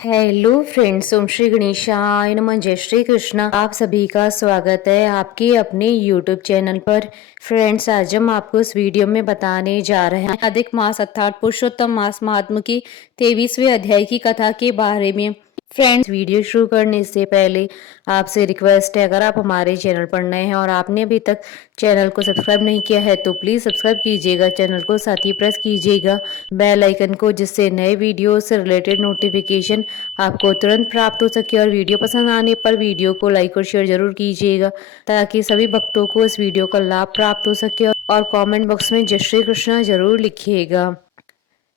Hello friends, ओम श्री गणेशाय नमः। जय श्री कृष्ण। आप सभी का स्वागत है आपके अपने यूट्यूब चैनल पर। फ्रेंड्स, आज हम आपको इस वीडियो में बताने जा रहे हैं अधिक मास अर्थात पुरुषोत्तम मास महात्म की 23वें अध्याय की कथा के बारे में। फ्रेंड्स, वीडियो शुरू करने से पहले आपसे रिक्वेस्ट है, अगर आप हमारे चैनल पर नए हैं और आपने अभी तक चैनल को सब्सक्राइब नहीं किया है तो प्लीज़ सब्सक्राइब कीजिएगा चैनल को, साथ ही प्रेस कीजिएगा बेल आइकन को, जिससे नए वीडियो से रिलेटेड नोटिफिकेशन आपको तुरंत प्राप्त हो सके। और वीडियो पसंद आने पर वीडियो को लाइक और शेयर जरूर कीजिएगा ताकि सभी भक्तों को इस वीडियो का लाभ प्राप्त हो सके। और कमेंट बॉक्स में जय श्री कृष्ण जरूर लिखिएगा।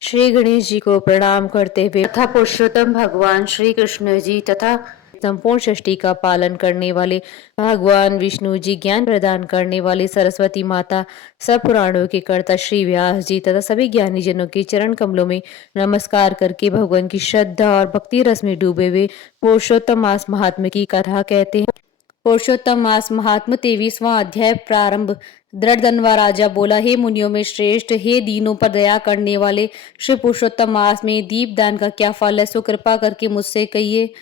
श्री गणेश जी को प्रणाम करते हुए तथा पुरुषोत्तम भगवान श्री कृष्ण जी तथा संपूर्ण सृष्टि का पालन करने वाले भगवान विष्णु जी, ज्ञान प्रदान करने वाले सरस्वती माता, सब पुराणों के कर्ता श्री व्यास जी तथा सभी ज्ञानी जनों के चरण कमलों में नमस्कार करके भगवान की श्रद्धा और भक्ति रस में डूबे हुए पुरुषोत्तम मास महात्म्य की कथा कहते हैं। पुरुषोत्तम मास महात्म 23वां अध्याय प्रारंभ। दृढ़धनवा राजा बोला, हे मुनियों में श्रेष्ठ, हे दीनों पर दया करने वाले, श्री पुरुषोत्तम मास में दीपदान का क्या फल है, सो कृपा करके मुझसे कहिए।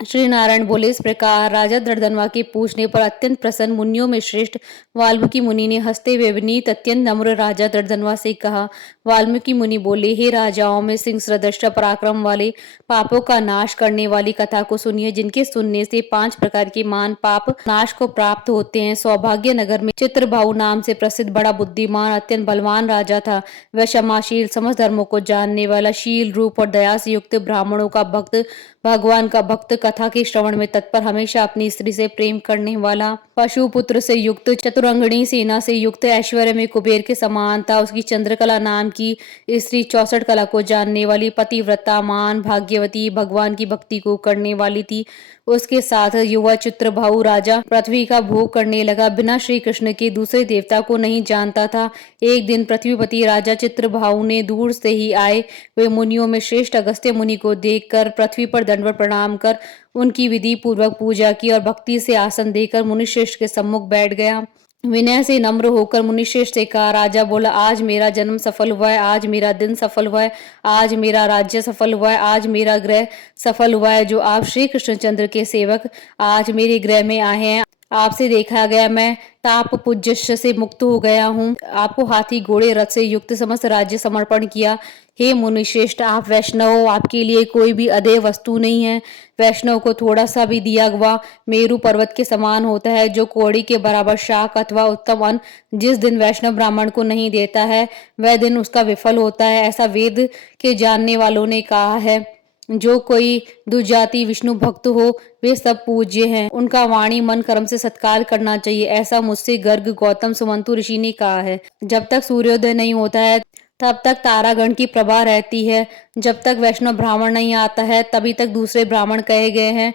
श्री नारायण बोले, इस प्रकार राजा दृढ़धनवा के पूछने पर अत्यंत प्रसन्न मुनियों में श्रेष्ठ वाल्मीकि मुनि ने हंसते हुए विनीत अत्यंत नम्र राजा दृढ़धनवा से कहा। वाल्मीकि मुनि बोले, हे राजाओं में सिंह सदृश पराक्रम वाले, पापों का नाश करने वाली कथा को सुनिए, जिनके सुनने से 5 प्रकार के मान पाप नाश को प्राप्त होते हैं। सौभाग्य नगर में चित्रभाऊ नाम से प्रसिद्ध बड़ा बुद्धिमान अत्यंत बलवान राजा था। वह क्षमाशील, समस्त धर्मों को जानने वाला, शील रूप और दया से युक्त, ब्राह्मणों का भक्त, भगवान का भक्त, कथा के श्रवण में तत्पर, हमेशा अपनी स्त्री से प्रेम करने वाला, पशु पुत्र से युक्त, चतुरंगणी सेना से युक्त, ऐश्वर्य में कुबेर के समान था। उसकी चंद्रकला नाम की स्त्री 64 कला को जानने वाली, पतिव्रता, मान, भाग्यवती, भगवान की भक्ति को करने वाली थी। उसके साथ युवा चित्रभाऊ राजा पृथ्वी का भोग करने लगा, बिना श्री कृष्ण के दूसरे देवता को नहीं जानता था। एक दिन पृथ्वीपति राजा चित्रभाऊ ने दूर से ही आए वे मुनियों में श्रेष्ठ अगस्त्य मुनि को देखकर पृथ्वी पर दंडवत प्रणाम कर उनकी विधि पूर्वक पूजा की और भक्ति से आसन देकर मुनिश्रेष्ठ के सम्मुख बैठ गया। विनय से नम्र होकर मुनिश्रेष्ठ से कहा। राजा बोला, आज मेरा जन्म सफल हुआ है, आज मेरा दिन सफल हुआ है, आज मेरा राज्य सफल हुआ है, आज मेरा ग्रह सफल हुआ है। जो आप श्री कृष्णचंद्र के सेवक आज मेरे गृह में आए हैं, आपसे देखा गया मैं ताप पूज्य से मुक्त हो गया हूँ। आपको हाथी घोड़े रथ से युक्त समस्त राज्य समर्पण किया। हे मुनिश्रेष्ठ, आप वैष्णव हो, आपके लिए कोई भी अदेय वस्तु नहीं है। वैष्णव को थोड़ा सा भी दिया हुआ मेरु पर्वत के समान होता है। जो कौड़ी के बराबर शाक अथवा उत्तम अन्न जिस दिन वैष्णव ब्राह्मण को नहीं देता है, वह दिन उसका विफल होता है, ऐसा वेद के जानने वालों ने कहा है। जो कोई दुजाति विष्णु भक्त हो, वे सब पूज्य हैं, उनका वाणी मन कर्म से सत्कार करना चाहिए, ऐसा मुझसे गर्ग गौतम सुमंतु ऋषि ने कहा है। जब तक सूर्योदय नहीं होता है तब तक तारागण की प्रभा रहती है। जब तक वैष्णव ब्राह्मण नहीं आता है तभी तक दूसरे ब्राह्मण कहे गए हैं।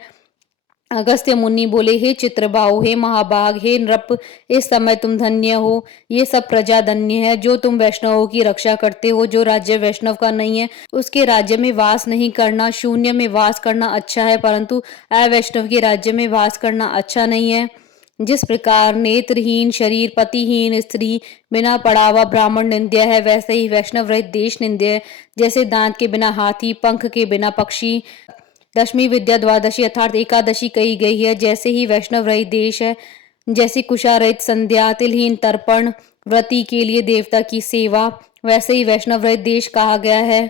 अगस्त्य मुनि बोले, हे चित्रभाऊ, हे महाभाग, हे नृप, इस समय तुम धन्य हो। ये सब प्रजा धन्य है जो तुम वैष्णवों की रक्षा करते हो। जो राज्य वैष्णव का नहीं है उसके राज्य में वास नहीं करना, शून्य में वास करना अच्छा है, परंतु अवैष्णव के राज्य में वास करना अच्छा नहीं है। जिस प्रकार नेत्रहीन शरीर, पतिहीन स्त्री, बिना पढ़ावा ब्राह्मण निंद्य है, वैसे ही वैष्णव रहित देश निंद्य है। जैसे दांत के बिना हाथी, पंख के बिना पक्षी, दशमी विद्या द्वादशी अर्थात एकादशी कही गई है, जैसे ही वैष्णव रहित देश है। जैसे कुशा रहित संध्या, तिलहीन तर्पण, व्रती के लिए देवता की सेवा, वैसे ही वैष्णव रहित देश कहा गया है।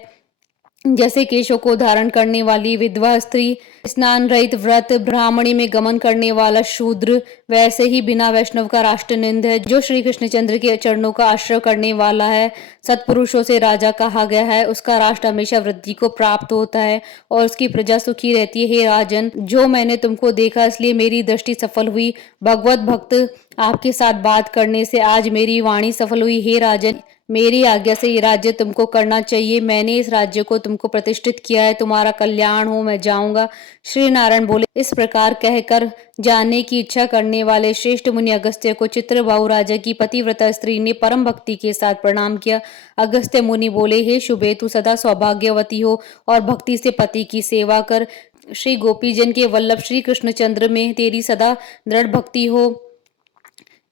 जैसे केशों को धारण करने वाली विधवा स्त्री, स्नान रहित व्रत, ब्राह्मणी में गमन करने वाला शूद्र, वैसे ही बिना वैष्णव का राष्ट्र निंद है। जो श्री कृष्णचंद्र के चरणों का आश्रय करने वाला है, सत्पुरुषों से राजा कहा गया है, उसका राष्ट्र हमेशा वृद्धि को प्राप्त होता है और उसकी प्रजा सुखी रहती है। हे राजन, जो मैंने तुमको देखा इसलिए मेरी दृष्टि सफल हुई। भगवत भक्त आपके साथ बात करने से आज मेरी वाणी सफल हुई। हे राजन, मेरी आज्ञा से ये राज्य तुमको करना चाहिए। मैंने इस राज्य को तुमको प्रतिष्ठित किया है, तुम्हारा कल्याण हो, मैं जाऊंगा। श्री नारायण बोले, इस प्रकार कहकर जानने की इच्छा करने वाले श्रेष्ठ मुनि अगस्त्य को चित्रभाऊ राजा की पतिव्रता स्त्री ने परम भक्ति के साथ प्रणाम किया। अगस्त्य मुनि बोले, हे शुभे, तू सदा सौभाग्यवती हो और भक्ति से पति की सेवा कर। श्री गोपीजन के वल्लभ श्री कृष्णचंद्र में तेरी सदा दृढ़ भक्ति हो।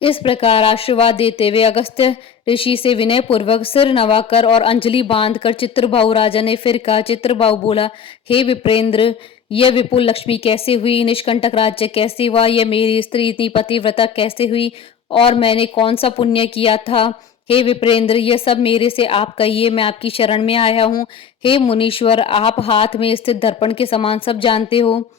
इस प्रकार आशीर्वाद देते हुए अगस्त्य ऋषि से विनय पूर्वक सिर नवाकर और अंजलि बांधकर चित्रभाऊ राजा ने फिर कहा। चित्रभाऊ बोला, हे विप्रेंद्र, यह विपुल लक्ष्मी कैसे हुई, निष्कंटक राज्य कैसे हुआ, यह मेरी स्त्री इतनी पतिव्रता कैसे हुई, और मैंने कौन सा पुण्य किया था। हे विप्रेंद्र, यह सब मेरे से आप कहिए, मैं आपकी शरण में आया हूँ। हे मुनीश्वर, आप हाथ में स्थित दर्पण के समान सब जानते हो।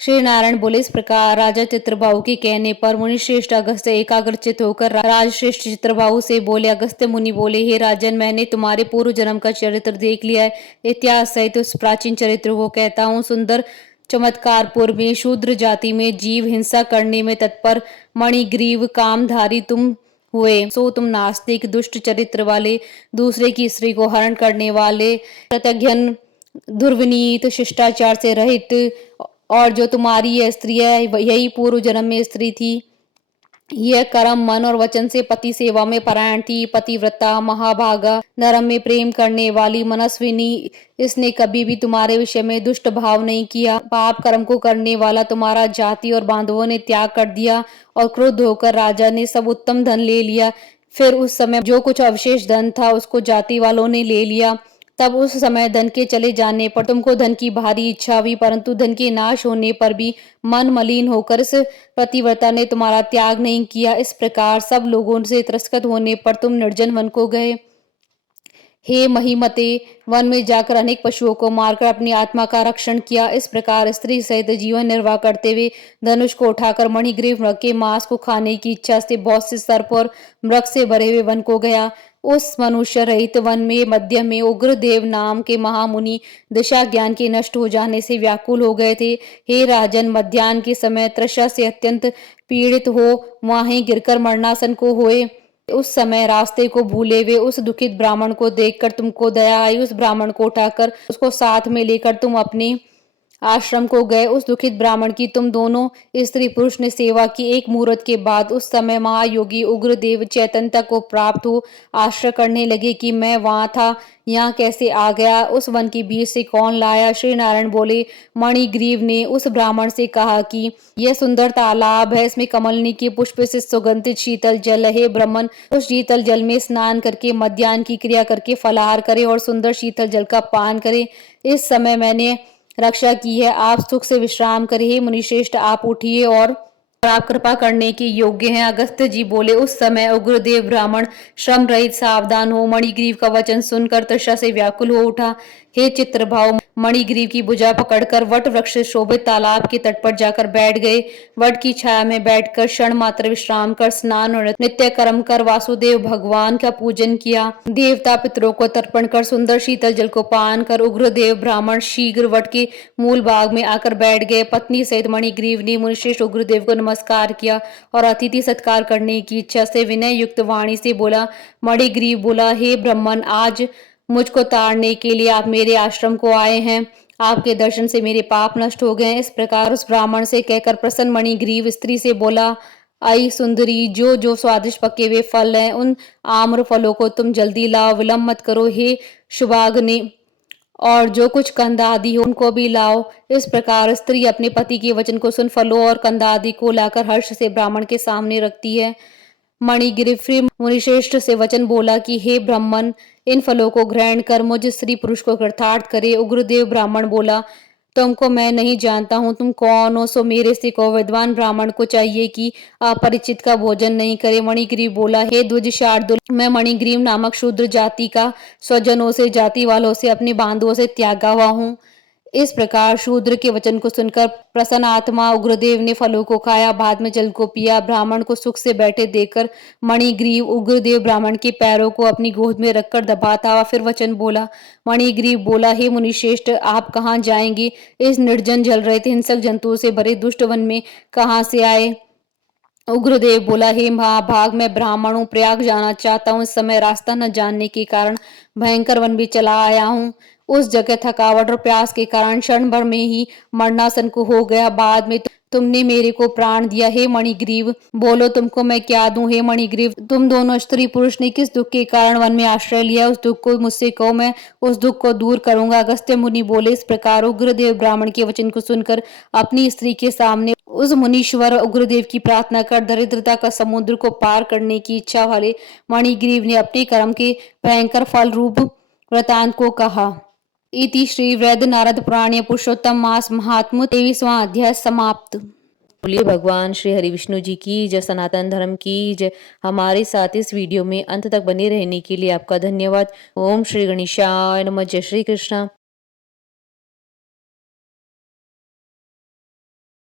श्री नारायण बोले, इस प्रकार राजा चित्रभाऊ के कहने पर मुनिश्रेष्ठ अगस्त्य एकाग्रचित होकर राजश्रेष्ठ चित्रभाऊ से बोले। अगस्त्य मुनि बोले, हे राजन, मैंने तुम्हारे पूर्व जन्म का चरित्र देख लिया है। इतिहास सहित उस प्राचीन चरित्र को कहता हूँ। सुंदर चमत्कारपुर में शूद्र जाति में जीव हिंसा करने में तत्पर मणिग्रीव कामधारी तुम हुए, सो तुम नास्तिक दुष्ट चरित्र वाले, दूसरे की स्त्री को हरण करने वाले, कृतघ्न दुर्विनीत शिष्टाचार से रहित, और जो तुम्हारी यह स्त्री है यही पूर्व जन्म में स्त्री थी। यह कर्म मन और वचन से पति सेवा में परायण थी, पतिव्रता, महाभागा, नरम में प्रेम करने वाली, मनस्विनी। इसने कभी भी तुम्हारे विषय में दुष्ट भाव नहीं किया। पाप कर्म को करने वाला तुम्हारा जाति और बांधवों ने त्याग कर दिया, और क्रुद्ध होकर राजा ने सब उत्तम धन ले लिया। फिर उस समय जो कुछ अवशेष धन था उसको जाति वालों ने ले लिया। तब उस समय धन के चले जाने पर तुमको धन की भारी इच्छा हुई, परंतु धन के नाश होने पर भी मन मलिन होकर इस पतिव्रता ने तुम्हारा त्याग नहीं किया। इस प्रकार सब लोगों से तिरस्कृत होने पर तुम निर्जन वन को गए। हे महिमते, वन में जाकर अनेक पशुओं को मारकर अपनी आत्मा का रक्षण किया। इस प्रकार स्त्री सहित जीवन निर्वाह करते हुए धनुष को उठाकर मणिग्रीव मृग के मांस को खाने की इच्छा से बहुत से सर्प और मृग से भरे हुए वन को गया। उस मनुष्य रहित वन में मध्य में उग्रदेव नाम के महामुनि दिशा ज्ञान के नष्ट हो जाने से व्याकुल हो गए थे। हे राजन, मध्याह्न के समय तृषा से अत्यंत पीड़ित हो वहीं गिरकर मरणासन को हुए। उस समय रास्ते को भूले हुए उस दुखित ब्राह्मण को देखकर तुमको दया आई। उस ब्राह्मण को उठाकर उसको साथ में लेकर तुम अपने आश्रम को गए। उस दुखित ब्राह्मण की तुम दोनों स्त्री पुरुष ने सेवा की। एक मुहूर्त के बाद उस समय महायोगी उग्रदेव चैतन्यता को प्राप्त हो आश्रय करने लगे कि मैं वहां था, यहाँ कैसे आ गया, उस वन के बीच से कौन लाया। श्री नारायण बोले, मणिग्रीव ने उस ब्राह्मण से कहा कि यह सुंदर तालाब है, इसमें कमलनी के पुष्प से सुगंधित शीतल जल है। ब्राह्मण उस शीतल जल में स्नान करके मध्याह्न की क्रिया करके फलाहार करे और सुंदर शीतल जल का पान करे। इस समय मैंने रक्षा की है, आप सुख से विश्राम करिए। मुनिश्रेष्ठ, आप उठिए और आप कृपा करने के योग्य हैं। अगस्त्य जी बोले, उस समय उग्रदेव ब्राह्मण श्रम रहित सावधान हो मणिग्रीव का वचन सुनकर तृषा से व्याकुल हो उठा। हे चित्रभाव, मणिग्रीव की भुजा पकड़कर वट वृक्ष से शोभित तालाब के तट पर जाकर बैठ गए। वट की छाया में बैठकर क्षण मात्र विश्राम कर स्नान और नित्य कर्म कर वासुदेव भगवान का पूजन किया। देवता पितरों को तर्पण कर सुंदर शीतल जल को पान कर उग्रदेव ब्राह्मण शीघ्र वट के मूल भाग में आकर बैठ गए। पत्नी सहित मणिग्रीव ने मुनिश्रेष्ठ उग्रदेव को नमस्कार किया और अतिथि सत्कार करने की इच्छा से विनय युक्त वाणी से बोला। मणिग्रीव बोला, हे ब्राह्मण, आज मुझको ताड़ने के लिए आप मेरे आश्रम को आए हैं। आपके दर्शन से मेरे पाप नष्ट हो गए। इस प्रकार उस ब्राह्मण से कहकर प्रसन्न मणिग्रीव स्त्री से बोला, आई सुंदरी, जो जो स्वादिष्ट पके हुए फल हैं उन आम्र फलों को तुम जल्दी लाओ, विलंब मत करो। हे शुभाग्नि, और जो कुछ कंद आदि हो उनको भी लाओ। इस प्रकार स्त्री अपने पति के वचन को सुन फलों और कंद आदि को लाकर हर्ष से ब्राह्मण के सामने रखती है। मणिग्रीव फिर मुनिश्रेष्ठ से वचन बोला कि हे ब्राह्मण, इन फलों को ग्रहण कर मुझ स्त्री पुरुष को कृतार्थ करे। उग्रदेव ब्राह्मण बोला, तुमको मैं नहीं जानता हूँ, तुम कौन हो, सो मेरे से कहो। विद्वान ब्राह्मण को चाहिए कि अपरिचित का भोजन नहीं करे। मणिग्रीव बोला, हे द्विज शार्दुल, मैं मणिग्रीव नामक शूद्र जाति का स्वजनों से, जाति वालों से, अपने बांधुओं से त्यागा हुआ हूँ। इस प्रकार शूद्र के वचन को सुनकर प्रसन्न आत्मा उग्रदेव ने फलों को खाया, बाद में जल को पिया। ब्राह्मण को सुख से बैठे देखकर मणिग्रीव उग्रदेव ब्राह्मण के पैरों को अपनी गोद में रखकर दबाता हुआ फिर वचन बोला। मणिग्रीव बोला, हे मुनिश्रेष्ठ, आप कहाँ जाएंगे? इस निर्जन जल रहित हिंसक जंतुओं से भरे दुष्ट वन में कहाँ से आए? उग्रदेव बोला, हे महाभाग, मैं ब्राह्मण हूँ, प्रयाग जाना चाहता हूँ। इस समय रास्ता न जानने के कारण भयंकर वन भी चला आया हूँ। उस जगह थकावट और प्यास के कारण क्षण भर में ही मरणासन को हो गया। बाद में तुमने मेरे को प्राण दिया। हे मणिग्रीव, बोलो तुमको मैं क्या दूं? हे मणिग्रीव, तुम दोनों स्त्री पुरुष ने किस दुख के कारण वन में आश्रय लिया, उस दुख को मुझसे कहो, मैं उस दुख को दूर करूंगा। अगस्त्य मुनि बोले। इस प्रकार उग्रदेव ब्राह्मण के वचन को सुनकर अपनी स्त्री के सामने उस मुनीश्वर उग्रदेव की प्रार्थना कर दरिद्रता का समुद्र को पार करने की इच्छा वाले मणिग्रीव ने अपने कर्म के भयंकर फल रूप वृतांत को कहा। इति श्री वैद्य नारद पुराण पुरुषोत्तम मास महात्म्य 23वां अध्याय समाप्त। बोलिए भगवान श्री हरि विष्णु जी की जय, सनातन धर्म की जय। हमारे साथ इस वीडियो में अंत तक बने रहने के लिए आपका धन्यवाद। ओम श्री गणेशाय नमः। जय श्री कृष्ण।